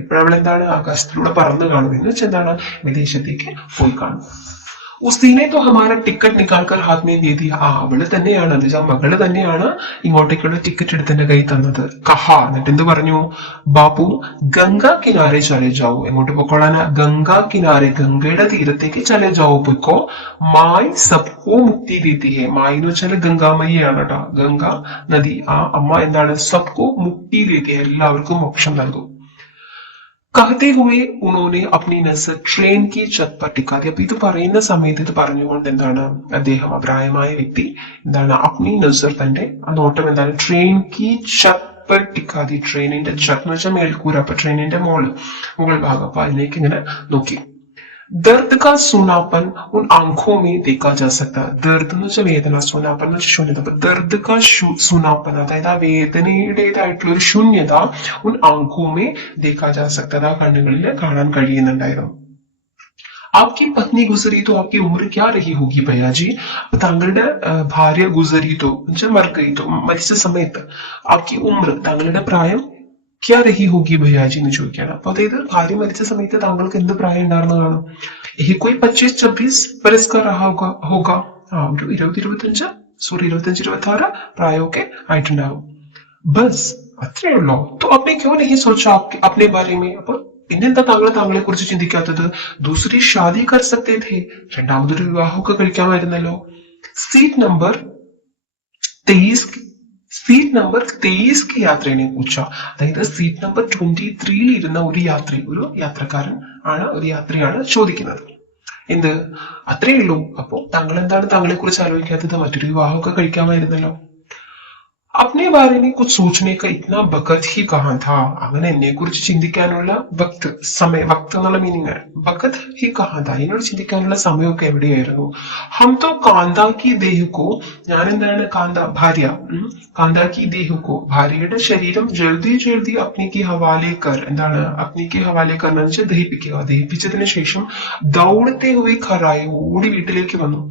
ഇപ്പോഴവളെന്താണ് ആകാശത്തിലൂടെ പറന്നു കാണും, എന്ന് വെച്ചാൽ എന്താണ് വിദേശത്തേക്ക് പോയി കാണും. ഉസ്തീനെ तो हमारा टिकट निकाल कर हाथ में दे दिया, അവള് തന്നെയാണ്, എന്ന് വെച്ചാൽ മകള് തന്നെയാണ് ഇങ്ങോട്ടേക്കുള്ള ടിക്കറ്റ് എടുത്തിന്റെ കൈ തന്നത്. കഹാ, എന്നിട്ട് എന്ത് പറഞ്ഞു? ബാപ്പു ഗംഗാ കിനാരെ ചലെ ജാവോ, എങ്ങോട്ട് പൊക്കോളാനാ? ഗംഗാ കിനാരെ, ഗംഗയുടെ തീരത്തേക്ക് ചലെ ജാവോ, പൊയ്ക്കോ. മായി സബ്കോ മുക്തി ദേത്തി ഹെ, മായി എന്ന് വെച്ചാൽ ഗംഗാമയിയാണ് കേട്ടോ, ഗംഗാ നദി, ആ അമ്മ എന്താണ് സബ്കോ മുക്തി ദേത്തി ഹെ, എല്ലാവർക്കും മോക്ഷം നൽകും. कहते हुए उन्होंने अपनी नजर ट्रेन की छत पर टिका दी. അപ്പൊ ഇത് പറയുന്ന സമയത്ത് ഇത് പറഞ്ഞുകൊണ്ട് എന്താണ് അദ്ദേഹം, അഭിപ്രായമായ വ്യക്തി എന്താണ് അപ്നി നസർ, തന്റെ ആ നോട്ടം എന്താണ് ട്രെയിൻ കി ഛത് पर टिका दी, ട്രെയിനിന്റെ ഛത്ത് എന്ന് വെച്ചാൽ മേൽക്കൂര, അപ്പൊ ട്രെയിനിന്റെ മുകൾ ഭാഗം, അപ്പൊ അതിലേക്ക് ഇങ്ങനെ നോക്കി. दर्द का सुनापन उन आंखों में देखा जा सकता है. ദർദ് എന്ന് വെച്ചാൽ വേദന, സുനാപ്പൻ എന്ന് വെച്ചാൽ ശൂന്യത. അപ്പൊ ദർദ് കാ സുനാപ്പൻ, അതായത് ആ വേദനയുടേതായിട്ടുള്ള ഒരു ശൂന്യത ഉൻ ആംഖോ മേ ദേഖാ ജാ സക്താ, ആ കണ്ണുകളിൽ കാണാൻ കഴിയുന്നുണ്ടായിരുന്നു. आपकी पत्नी गुजरी तो आपकी उम्र क्या रही होगी भैया जी? താങ്കളുടെ ഭാര്യ ഗുസരി തോ മർ ഗയി തോ, മരിച്ച സമയത്ത് ആപ്കി ഉമ്ര, താങ്കളുടെ പ്രായം ക്യാ രഹി ഹോഗി ഭയ്യാജി എന്ന് ചോദിക്കുകയാണ്. അപ്പൊ അതായത് ഭാര്യ മരിച്ച സമയത്ത് താങ്കൾക്ക് എന്ത് പ്രായം ഉണ്ടായിരുന്നു കാണും? യഹി കോയി 25-26 വരസ് കാ രഹാ ഹോഗ. ഒരു 20-25 സോറി 25-26 പ്രായമൊക്കെ ആയിട്ടുണ്ടാവും. ബസ് അത്രേ ഉള്ളോ? तो आपने क्यों नहीं सोचा अपने बारे में? അപ്പൊ പിന്നെന്താ താങ്കൾ താങ്കളെ കുറിച്ച് ചിന്തിക്കാത്തത്? ദൂസരി ഷാദി കർ സക്തേ थे, രണ്ടാമതൊരു വിവാഹമൊക്കെ കഴിക്കാമായിരുന്നല്ലോ. സീറ്റ് നമ്പർ 23 की യാത്രയെ പൂച്ച. അതായത് സീറ്റ് നമ്പർ 23 ഇരുന്ന ഒരു യാത്രക്കാരൻ ആണ്, ഒരു യാത്രിയാണ് ചോദിക്കുന്നത്. എന്ത്? അത്രേ ഉള്ളൂ. അപ്പോ താങ്കൾ എന്താണ് താങ്കളെ കുറിച്ച് ആലോചിക്കാത്തത്? മറ്റൊരു വിവാഹമൊക്കെ കഴിക്കാമായിരുന്നല്ലോ. अपने बारे में कुछ सोचने का इतना वक्त ही कहाँ था? അങ്ങനെ എന്നെ കുറിച്ച് ചിന്തിക്കാനുള്ള വക്ത് എന്നുള്ള മീനിങ് വക്കത്ത് ഹി കഹാ താ, എന്നോട് ചിന്തിക്കാനുള്ള സമയമൊക്കെ എവിടെയായിരുന്നു? ഹം തോ കാന്താ കി ദേഹ് ഞാൻ എന്താണ് ഭാര്യ, കാന്താ കി ദേഹ് ഭാര്യയുടെ ശരീരം ജൽദി ജൽദി അഗ്നിക്ക് ഹവാലെ കർ, എന്താണ് അഗ്നിക്ക് ഹവാലെ കർ എന്ന് വെച്ചാൽ ദഹിപ്പിക്കുക. ദഹിപ്പിച്ചതിന് ശേഷം ദൗഡത്തെ ഹുയി ഖറായി, ഓടി വീട്ടിലേക്ക് വന്നു.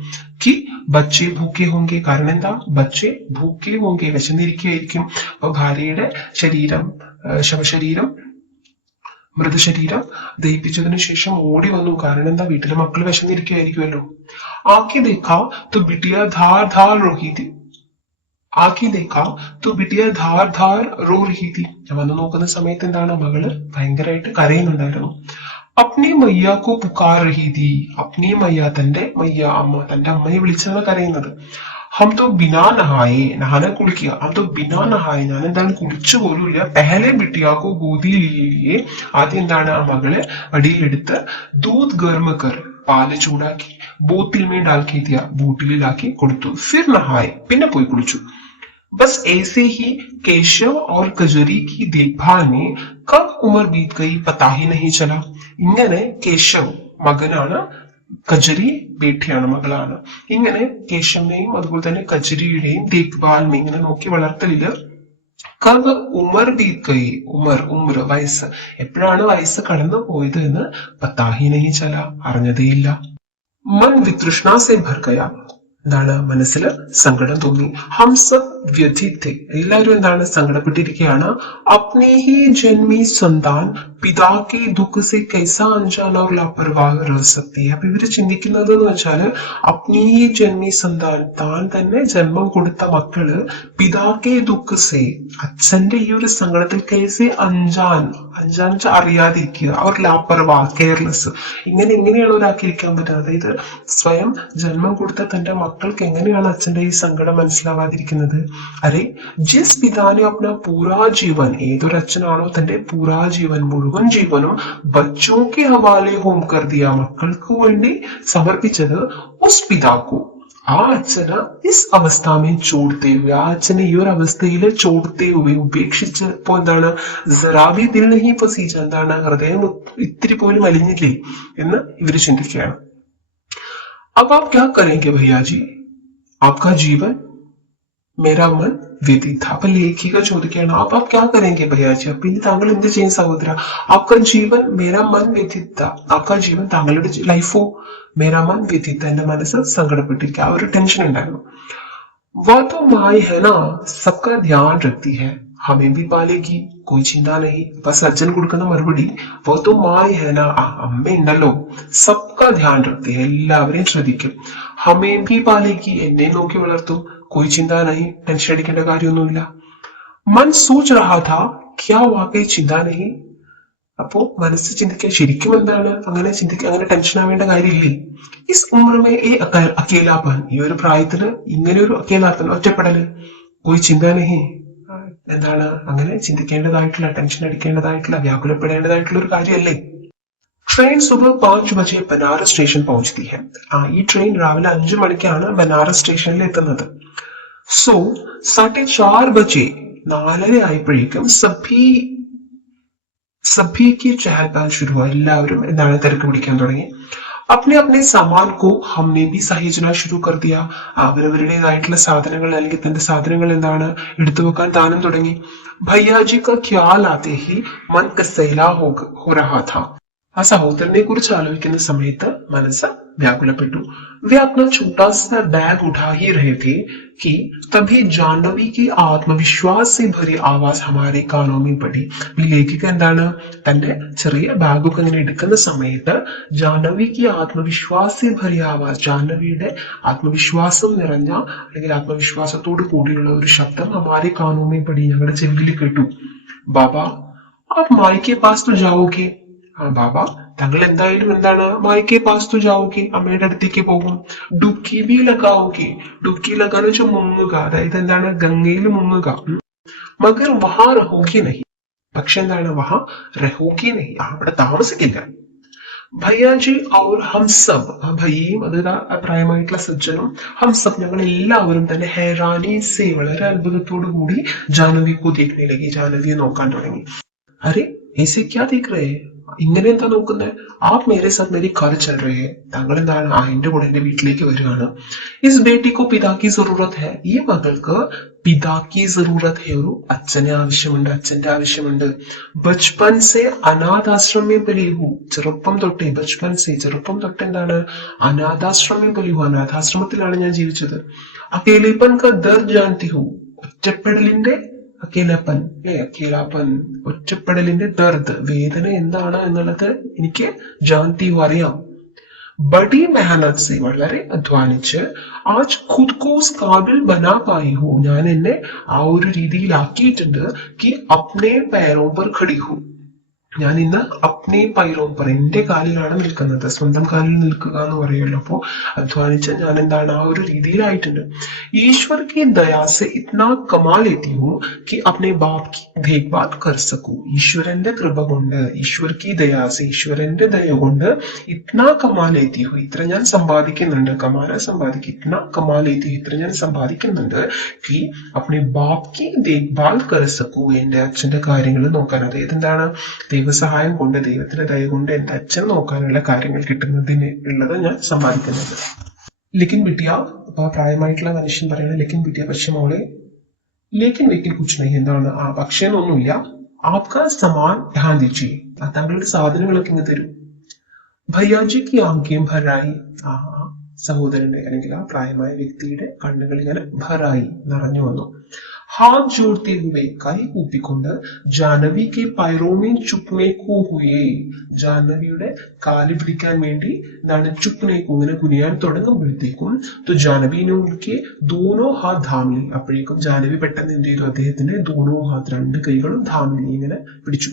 कि बच्चे भूखे होंगे, കാരണം എന്താ? ബच्चे ഭൂക്കെ ഹോങ്കെ, വിശന്നിരിക്കുകയായിരിക്കും. അപ്പൊ ഭാര്യയുടെ ശവശരീരം മൃതശരീരം ദഹിപ്പിച്ചതിനു ശേഷം ഓടി വന്നു. കാരണം എന്താ? വീട്ടിലെ മക്കൾ വിശന്നിരിക്കുകയായിരിക്കുമല്ലോ. ആക്കി ദേഖാ तो बिटिया धार धार रोही थी, ആക്കി ദേഖാ तो बिटिया धार धार रो रही थी. വന്ന് നോക്കുന്ന സമയത്ത് എന്താണ്? മകള് ഭയങ്കരമായിട്ട് കരയുന്നുണ്ടായിരുന്നു. അപ്നി മയ്യാക്കോ പുക്കാർ രഹി തീ, അപ്നി മയ്യ തന്റെ മയ്യ അമ്മ, തന്റെ അമ്മയെ വിളിച്ചാണ് കരയുന്നത്. ഹം തോ ബിനാ നഹായെ, നഹാന കുളിക്കുക. ഹം തോ ബിനാ നഹായെ, ഞാൻ എന്താണ് കുളിച്ചു പോലുമില്ല. പെഹലെ ബിട്ടിയാക്കോ ഗോദി ലീലിയെ, ആദ്യം എന്താണ്? ആ മകളെ അടിയിലെടുത്ത് ദൂത് ഗർമ കർ, പാല് ചൂടാക്കി ബോത്തിൽ മേ ഡാൽക്കി ദിയ, ബൂട്ടിലാക്കി കൊടുത്തു. ഫിർ നഹായെ, പിന്നെ പോയി കുളിച്ചു. बस ऐसे ही केशव और कजरी की देखभाल में कब उम्र बीत गई पता ही नहीं चला. ഇങ്ങനെ കേശവ് മകനാണ്, കജരി ബേട്ടിയാണ്, മകളാണ്. ഇങ്ങനെ കേശവനെയും അതുപോലെ തന്നെ കജരിയുടെയും ദേഖ്ഭാൽ ഇങ്ങനെ നോക്കി വളർത്തലില് കബ് ഉമർ ബീത് ഗയി, ഉമർ വയസ്സ്, എപ്പോഴാണ് വയസ്സ് കടന്നു പോയത് എന്ന് പത്താഹി നഹി ചല, അറിഞ്ഞതേയില്ല. മൻ വിതൃഷ്ണ സെ ഭർ ഗയ, എന്താണ്? മനസ്സിൽ സങ്കടം തോന്നി. ഹംസബ് വ്യഥിത്തെ, എല്ലാവരും എന്താണ്? സങ്കടപ്പെട്ടിരിക്കുകയാണ്. അപ്നെ ഹി ജന്മി സന്താൻ പിതാക്കെ ദുഃഖ സെ കൈസ അഞ്ചാൻ और लापरवाह रह सकती है. അപ്പൊ ഇവര് ചിന്തിക്കുന്നത് എന്ന് വെച്ചാല് അപ്നെ ഹി ജന്മി സന്താൻ, താൻ തന്നെ ജന്മം കൊടുത്ത മക്കള് പിതാക്കെ ദുഃഖ സെ, അച്ഛന്റെ ഈ ഒരു സങ്കടത്തിൽ കൈസെ അഞ്ചാൻ അറിയാതിരിക്കുക, അവർ ലാപ്പർവാ കെയർലെസ്, എങ്ങനെയാണ് ഒരാൾക്ക് ഇരിക്കാൻ പറ്റുന്നത്? അതായത് സ്വയം ജന്മം കൊടുത്ത തന്റെ മക്കൾക്ക് എങ്ങനെയാണ് അച്ഛന്റെ ഈ സങ്കടം മനസ്സിലാവാതിരിക്കുന്നത്? അരെ ജിസ് പിതാനെ അപ്ന പൂരാ ജീവൻ, ഏതൊരു അച്ഛനാണോ തന്റെ പൂരാ ജീവൻ മുഴുവൻ ജീവനും ബച്ചോക്കെ ഹവാലെ ഹോം കർ ദിയ, മക്കൾക്ക് വേണ്ടി സമർപ്പിച്ചത് ഉസ് പിതാക്കു, ആ അച്ഛന് ഇസ് അവസ്ഥാമേ ചോടത്തെ ഹുവേ, ആ അച്ഛനെ ഈ ഒരു അവസ്ഥയിൽ ചോടത്തെ ഹുവേ, ഉപേക്ഷിച്ചപ്പോ എന്താണ്? ജറാബി ദിൽ നഹി പസീജ, എന്താണ്? ഹൃദയം ഇത്തിരി പോലും അലിഞ്ഞില്ലേ എന്ന് ഇവര് ചിന്തിക്കുകയാണ്. अब आप क्या करेंगे भैया जी? आपका जीवन मेरा मन व्यतीत था. അപ്പൊ ലേഖിക ചോദിക്കുകയാണ്, आप क्या करेंगे भैया जी? അപ്പൊ ഇനി താങ്കൾ എന്ത് ചെയ്യും സഹോദര? आपका जीवन मेरा मन व्यतीत था, आपका जीवन താങ്കളുടെ ലൈഫോ मेरा मन व्यतीत था, എന്റെ മനസ്സ് സങ്കടപ്പെട്ടിരിക്കുക, ആ ഒരു ടെൻഷൻ ഉണ്ടായിരുന്നു. वह तो माँ है ना, सबका ध्यान रखती है, हमें भी पालेगी, कोई चिंता नहीं. അപ്പൊ സജ്ജൻ കൊടുക്കുന്ന മറുപടി वो तो माँ है ना, അമ്മ ഉണ്ടല്ലോ, सबका ध्यान रखती है, എല്ലാവരെയും ശ്രദ്ധിക്കും, हमें भी पालेगी, എന്നെ നോക്കി വളർത്തും, कोई चिंता नहीं, ടെൻഷൻ അടിക്കേണ്ട കാര്യമൊന്നുമില്ല. मन सोच रहा था क्या वाकई चिंता नहीं. അപ്പോ മനസ്സ് ചിന്തിക്കാൻ ശരിക്കും എന്താണ്? അങ്ങനെ ടെൻഷൻ ആവേണ്ട കാര്യമില്ലേ? ഇസ് ഉമ്രമേ അക്കേലാപ്പൻ, ഈ ഒരു പ്രായത്തില് ഇങ്ങനെ ഒരു അക്കേലാപ്പൻ, ഒറ്റപ്പെടല്, कोई चिंता नहीं, എന്താണ്? അങ്ങനെ ചിന്തിക്കേണ്ടതായിട്ടുള്ള, ടെൻഷൻ അടിക്കേണ്ടതായിട്ടുള്ള, വ്യാകുലപ്പെടേണ്ടതായിട്ടുള്ള ഒരു കാര്യമല്ലേ? ട്രെയിൻ സുബഹ് 5 ബജെ ബനാറസ് സ്റ്റേഷൻ പहुंचती है. ഈ ട്രെയിൻ രാവിലെ 5 മണിക്കാണ് ബനാറസ് സ്റ്റേഷനിൽ എത്തുന്നത്. സോ 4:30 ബജെ, 4:30 ആയപ്പോഴേക്കും സഭീക്ക് ചഹൽ പഹൽ ശുരു हुआ, എല്ലാവരും എന്താണ്? തിരക്ക് പിടിക്കാൻ തുടങ്ങി. अपने अपने सामान को हमने भी सहेजना शुरू कर दिया, അവരവരുടേതായിട്ടുള്ള സാധനങ്ങൾ അല്ലെങ്കിൽ തന്റെ സാധനങ്ങൾ എന്താണ്? എടുത്തു വെക്കാൻ താനും തുടങ്ങി. ഭയ്യാജി का ख्याल आते ही मन कसैला हो रहा था. ആ സഹോദരനെ കുറിച്ച് ആലോചിക്കുന്ന സമയത്ത് മനസ്സ് വ്യാകുലപ്പെട്ടു. वे अपना छोटा सा बैग उठा ही रहे थे कि तभी जाह्नवी की ആത്മവിശ്വാസ് से भरी आवाज हमारे कानों में पड़ी. ഈ ലേഖിക എന്താണ്, തന്റെ ചെറിയ ബാഗൊക്കെ ഇങ്ങനെ എടുക്കുന്ന സമയത്ത് ജാഹ്നവിക്ക് ആത്മവിശ്വാസ് से भरी आवाज, ജാഹ്നവിയുടെ ആത്മവിശ്വാസം നിറഞ്ഞ അല്ലെങ്കിൽ ആത്മവിശ്വാസത്തോട് കൂടിയുള്ള ഒരു ശബ്ദം हमारे कानों में पड़ी, ഞങ്ങളുടെ ചെവിയിൽ കേട്ടു. ബാബ आप माई के पास तो जाओगे. ആ ബാബ, താങ്കൾ എന്തായാലും എന്താണ് മായിക്കെ പാസ് തു ജാവുകെ, അമ്മയുടെ അടുത്തേക്ക് പോകും. ഡുക്കി ബി ലഗാവുകെ, ഡുക്കി ലഗാന്ന് വെച്ചാൽ മുങ്ങുക, അതായത് എന്താണ് ഗംഗയിൽ മുങ്ങുക. മഗർ വഹാ രഹോഗി നഹി, പക്ഷെ എന്താണ് വഹാ രഹോഗി നഹി, അവിടെ താമസിക്കില്ല. ഭയ്യാജി ഔർ ഹം സബ്, ആ ഭയ്യയും അത് പ്രായമായിട്ടുള്ള സജ്ജനും ഹംസബ് ഞങ്ങൾ എല്ലാവരും തന്നെ ഹൈറാനി സെ, വളരെ അത്ഭുതത്തോടു കൂടി ജാഹ്നവി കോ ദേഖ്നെ ലഗി, ജാഹ്നവിയെ നോക്കാൻ തുടങ്ങി. അരെ ऐसे क्या देख रहे हैं, ഇങ്ങനെ എന്താ നോക്കുന്നത്. ആപ് മേരെ സാത്ത് മേരി ഘർ ചൽ രഹേ ഹൈ, താങ്കൾ എന്താണ് എന്റെ കൂടെ എന്റെ വീട്ടിലേക്ക് വരികയാണ്. ഇസ് ബേട്ടി കോ പിതാ കി സറൂറത്ത് ഹൈ, ഈ മകൾക്ക് പിതാ കി സറൂറത്ത് ഹൈ, ഒരു അച്ഛനെ ആവശ്യമുണ്ട്, അച്ഛന്റെ ആവശ്യമുണ്ട്. ബച്പൻ സെ അനാഥാശ്രമേ പലി ഹൂ, ചെറുപ്പം തൊട്ടേ, ബച്പൻ സെ ചെറുപ്പം തൊട്ട് എന്താണ് അനാഥാശ്രമേ പലി ഹൂ, അനാഥാശ്രമത്തിലാണ് ഞാൻ ജീവിച്ചത്. അകേലേപ്പൻ കാ ദർദ് ജാൻതി ഹൂ, ഒറ്റപ്പെടലിന്റെ അക്കേലാപ്പൻ, അക്കേലാപ്പൻ ഒറ്റപ്പെടലിന്റെ ദർദ്, വേദന എന്താണ് എന്നുള്ളത് എനിക്ക് ജാൻതി അറിയാം. ബഡി മെഹനത് സെ, വളരെ അധ്വാനിച്ച് ആജ് ഖുദ് കോ ഉസ് കാബിൽ ബനാ പായി ഹൂ, ഞാൻ എന്നെ ആ ഒരു രീതിയിലാക്കിയിട്ടുണ്ട് കി അപ്നെ പൈരോं पर खड़ी हूं, ഞാൻ ഇന്ന് അപ്നെ പൈരോं पर, എന്റെ കാലിലാണ് നിൽക്കുന്നത്, സ്വന്തം കാലിൽ നിൽക്കുക എന്ന് പറയുമല്ലോ. അപ്പോ അധ്വാനിച്ച ഞാൻ എന്താണ് ആ ഒരു രീതിയിലായിട്ടുണ്ട്. ഈശ്വർ की दया से इतना कमा लेती हूँ कि अपने बाप की देखभाल कर सकूं. ഈശ്വരന്റെ കൃപ കൊണ്ട്, ഈശ്വർ की दया से, ഈശ്വരന്റെ ദയ കൊണ്ട് ഇത്ന കമാ ലേത്തി ഹൂ, ഇത്ര ഞാൻ സമ്പാദിക്കുന്നുണ്ട്, കമാന സമ്പാദിക്കും, ഇത്ന കമാ ലേത്തി ഹൂ, ഇത്ര ഞാൻ സമ്പാദിക്കുന്നുണ്ട് कि अपने बाप की देखभाल कर सकूं, എന്റെ അച്ഛന്റെ കാര്യങ്ങൾ നോക്കാൻ, അതായത് എന്താണ് ദൈവസഹായം കൊണ്ട്, ദൈവത്തിന്റെ ദയ കൊണ്ട് എന്റെ അച്ഛൻ നോക്കാനുള്ള കാര്യങ്ങൾ കിട്ടുന്നതിന് ഉള്ളത് ഞാൻ സമ്പാദിക്കുന്നത്. ലേക്കിൻ ബിട്ടിയ, അപ്പൊ പ്രായമായിട്ടുള്ള മനുഷ്യൻ പറയുന്നത് ലേക്കിൻ ബിട്ടിയ, പക്ഷെ മോളെ, ലേക്കിൻ വെക്കിൻ കുച്ച് നഹി, എന്താണ് ആ പക്ഷേ ഒന്നുമില്ല. ആപ്കാ സമാൻ ധ്യാൻ ദീജിയെ, താങ്കളുടെ സാധനങ്ങളൊക്കെ ഇങ്ങ് തരൂ. ഭയ്യാജിക്ക് ആംഖേം ഭരായി, ആ സഹോദരന്റെ അല്ലെങ്കിൽ ആ പ്രായമായ വ്യക്തിയുടെ കണ്ണുകൾ ഇങ്ങനെ ഭരായി, നിറഞ്ഞു വന്നു. हाथ जोड़ते हुए, കൈ കൂപ്പിക്കൊണ്ട് ജാഹ്നവി के पैरों में चुपने को हुए, ജാഹ്നവിയുടെ കാല് പിടിക്കാൻ വേണ്ടി എന്താണ് ചുപ്നെ കോ, ഇങ്ങനെ കുനിയാൻ തുടങ്ങുമ്പോഴത്തേക്കും तो ജാഹ്നവി ने उनके दोनों हाथ थाम ली, അപ്പോഴേക്കും ജാഹ്നവി പെട്ടെന്ന് എന്ത് ചെയ്തു, അദ്ദേഹത്തിന്റെ दोनों हाथ, രണ്ട് കൈകളും थाम ली, ഇങ്ങനെ പിടിച്ചു.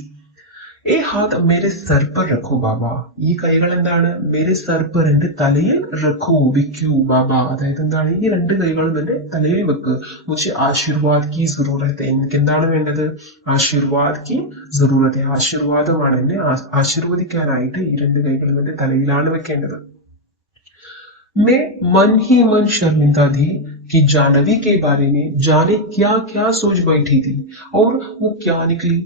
ഏ ഹാത്ത് മേരെ സർ പർ രഖോ ബാബ, ഈ കൈകൾ എന്താണ് മേരെ സർ പർ, എന്റെ തലയിൽ രഖോ, വെക്കൂ ബാബ, അതായത് എന്താണ് ഈ രണ്ട് കൈകളും എന്റെ തലയിൽ വെക്ക്. മുझे ആശീർവാദ് കി സറൂറത്ത്, എനിക്ക് എന്താണ് വേണ്ടത്, ആശീർവാദ് കി സറൂറത്ത്, ആശീർവാദമാണ്, എന്നെ ആശീർവദിക്കാനായിട്ട് ഈ രണ്ട് കൈകളും എന്റെ തലയിലാണ് വെക്കേണ്ടത്. मैं मन ही मन शर्मिंदा थी कि जाह्नवी के बारे में जाने क्या क्या सोच बैठी थी और वो क्या निकली.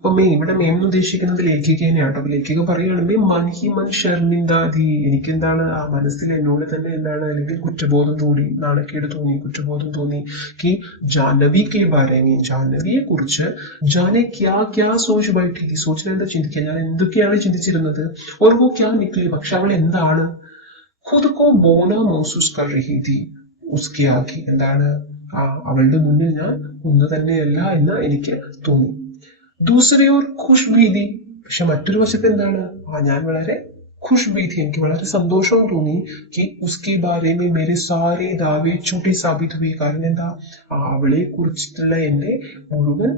അപ്പൊ മേ ഇവിടെ മേം എന്ന് ഉദ്ദേശിക്കുന്നത് ലേഖികനെയാട്ടോ. അപ്പൊ ലേഖിക പറയുകയാണ് മേ മൻ ഹി മൻ ശർമിന്ദാധി, എനിക്ക് എന്താണ് ആ മനസ്സിൽ എന്നോട് തന്നെ എന്താണ് അല്ലെങ്കിൽ കുറ്റബോധം തോന്നി, നാണക്കേട് തോന്നി, കുറ്റബോധം തോന്നി. കി ജാഹ്നവി കെ ബാരെ മേ, ജാഹ്നവിയെ കുറിച്ച് ജാനെ ക്യാ ക്യാ സോച്ച് ബൈഠി थी, സോച്ചിൽ എന്താ ചിന്തിക്കുക, ഞാൻ എന്തൊക്കെയാണ് ചിന്തിച്ചിരുന്നത്. ഓർ വോ ക്യാ നിക്ലി, പക്ഷെ അവൾ എന്താണ് खुद को बोना महसूस कर रही थी उसके आगे, എന്താണ് അവളുടെ മുന്നിൽ ഞാൻ ഒന്ന് തന്നെയല്ല എന്ന് എനിക്ക് തോന്നി. ദൂസരി ഓർ ഖുഷ് ഭീ थी, പക്ഷെ മറ്റൊരു വശത്ത് എന്താണ് ഞാൻ വളരെ ഖുഷ് ഭീ थी, എനിക്ക് വളരെ സന്തോഷവും തോന്നി. कि उसके बारे में मेरे सारे दावे झूठे साबित हुए, കാരണം എന്താ അവളെ കുറിച്ചിട്ടുള്ള എന്റെ മുഴുവൻ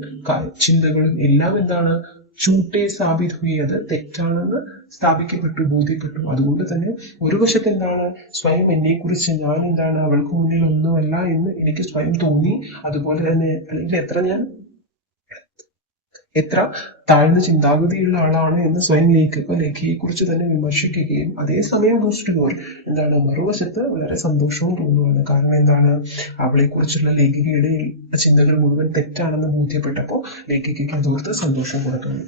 ചിന്തകളും എല്ലാം എന്താണ് ചൂട്ടെ സാബിത് ഹുയി, അത് തെറ്റാണെന്ന് സ്ഥാപിക്കപ്പെട്ടു, ബോധ്യപ്പെട്ടു. അതുകൊണ്ട് തന്നെ ഒരു വശത്ത് എന്താണ് സ്വയം എന്നെ കുറിച്ച് ഞാൻ എന്താണ് അവൾക്ക് മുന്നിൽ ഒന്നുമല്ല എന്ന് എനിക്ക് സ്വയം തോന്നി. അതുപോലെ തന്നെ അല്ലെങ്കിൽ എത്ര താഴ്ന്ന ചിന്താഗതിയുള്ള ആളാണ് എന്ന് സ്വയം ലേഖിയെ കുറിച്ച് തന്നെ വിമർശിക്കുകയും അതേസമയം എന്താണ് മറുവശത്ത് വളരെ സന്തോഷവും തോന്നുകയാണ്. കാരണം എന്താണ് അവളെ കുറിച്ചുള്ള ലേഖികയുടെ ചിന്തകൾ മുഴുവൻ തെറ്റാണെന്ന് ബോധ്യപ്പെട്ടപ്പോൾ ലേഖികയ്ക്ക് അതോർത്ത് സന്തോഷം കൂടെ തോന്നി.